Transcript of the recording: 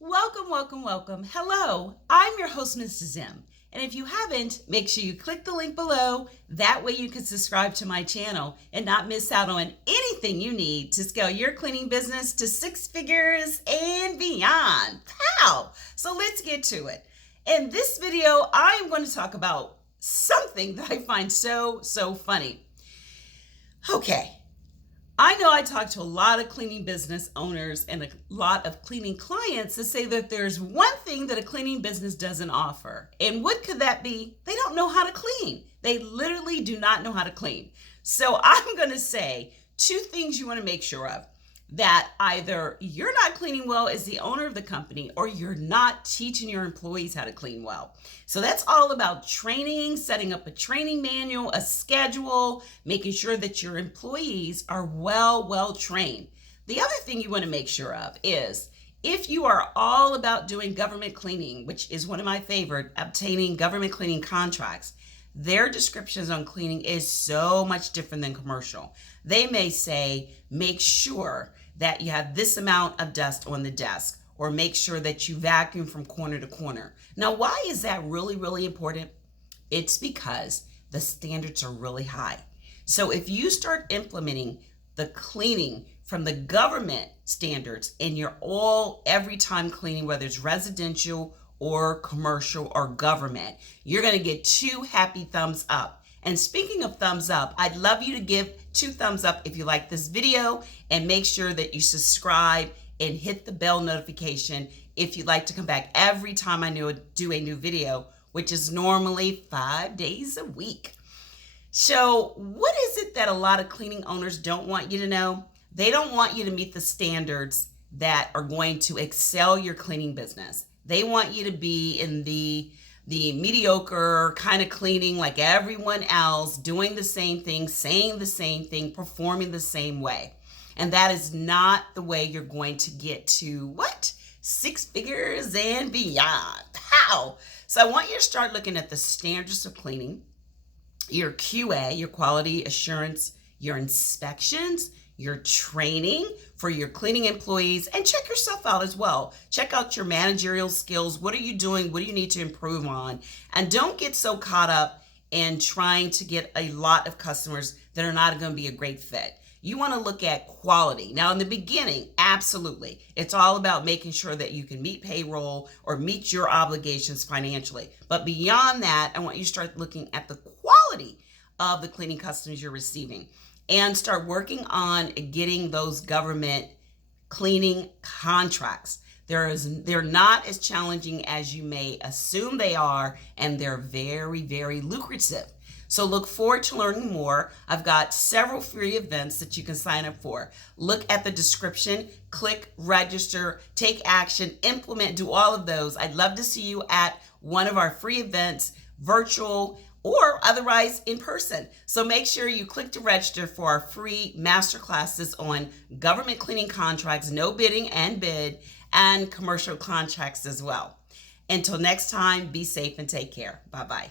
Welcome, welcome, welcome. Hello, I'm your host, Mrs. M. And if you haven't, make sure you click the link below. That way you can subscribe to my channel and not miss out on anything you need to scale your cleaning business to six figures and beyond. Pow! So let's get to it. In this video, I am going to talk about something that I find so funny. Okay. I know I talk to a lot of cleaning business owners and a lot of cleaning clients that say that there's one thing that a cleaning business doesn't offer. And what could that be? They don't know how to clean. They literally do not know how to clean. So I'm going to say two things you want to make sure of. That either you're not cleaning well as the owner of the company or you're not teaching your employees how to clean well. So that's all about training, setting up a training manual, a schedule, making sure that your employees are well trained. The other thing you want to make sure of is if you are all about doing government cleaning, which is one of my favorite, obtaining government cleaning contracts, their descriptions on cleaning is so much different than commercial. They may say, make sure that you have this amount of dust on the desk, or make sure that you vacuum from corner to corner. Now, why is that really important? It's because the standards are really high. So if you start implementing the cleaning from the government standards and you're every time cleaning, whether it's residential or commercial or government, you're going to get two happy thumbs up. And speaking of thumbs up, I'd love you to give 2 thumbs up if you like this video, and make sure that you subscribe and hit the bell notification if you'd like to come back every time I do a new video, which is normally 5 days a week. So what is it that a lot of cleaning owners don't want you to know? They don't want you to meet the standards that are going to excel your cleaning business. They want you to be in the mediocre kind of cleaning like everyone else, doing the same thing, saying the same thing, performing the same way. And that is not the way you're going to get to what? 6 figures and beyond. How? So I want you to start looking at the standards of cleaning, your QA, your quality assurance, your inspections, your training for your cleaning employees, and check yourself out as well. Check out your managerial skills. What are you doing? What do you need to improve on? And don't get so caught up in trying to get a lot of customers that are not going to be a great fit. You want to look at quality. Now, in the beginning, absolutely. It's all about making sure that you can meet payroll or meet your obligations financially. But beyond that, I want you to start looking at the quality of the cleaning customers you're receiving, and start working on getting those government cleaning contracts. They're not as challenging as you may assume they are, and they're very lucrative. So look forward to learning more. I've got several free events that you can sign up for. Look at the description, click register, take action, implement, do all of those. I'd love to see you at one of our free events, virtual or otherwise in person. So make sure you click to register for our free masterclasses on government cleaning contracts, no bidding and bid, and commercial contracts as well. Until next time, be safe and take care. Bye-bye.